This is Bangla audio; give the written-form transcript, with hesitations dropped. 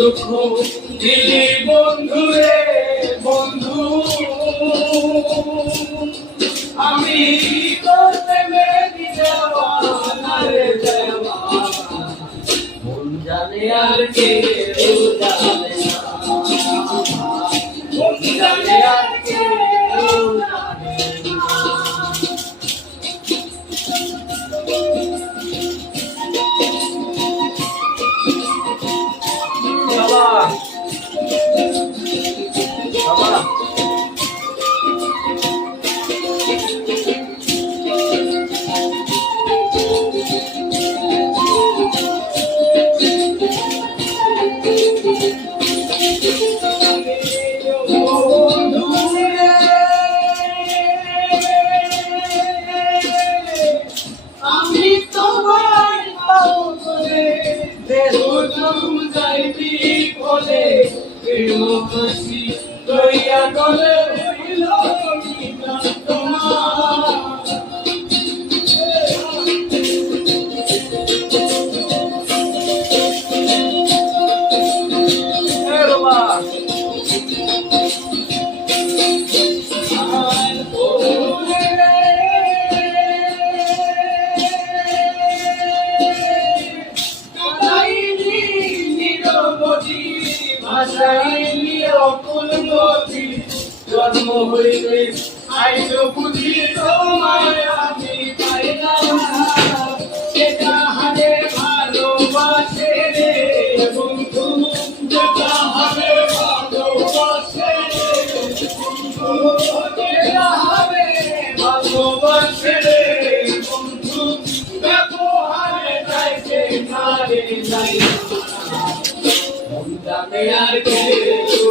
দুঃখ দিলি বন্ধু রে বন্ধু, আমি তোর প্রেমে দিওয়ানা রে দেওয়ানা, মন জানে আর কেউ জানে না, মন জানে আর কেউ জানে না। আমি তোমার পাওরে দেহজম যাইবি বলে প্রেমবাসী লইয়া গলে হইল তোমার। জন্ম হইলে আইজ বুঝি তোমায় আমি পাইলাম না, যেটা হারে ভালোবাসে রে বন্ধু, যেটা হারে ভালোবাসে রে বন্ধু, যেটা হারে ভালোবাসে রে বন্ধু, ব্যবহারে যাইছে না রে যাই না, মন জানে আর কেউ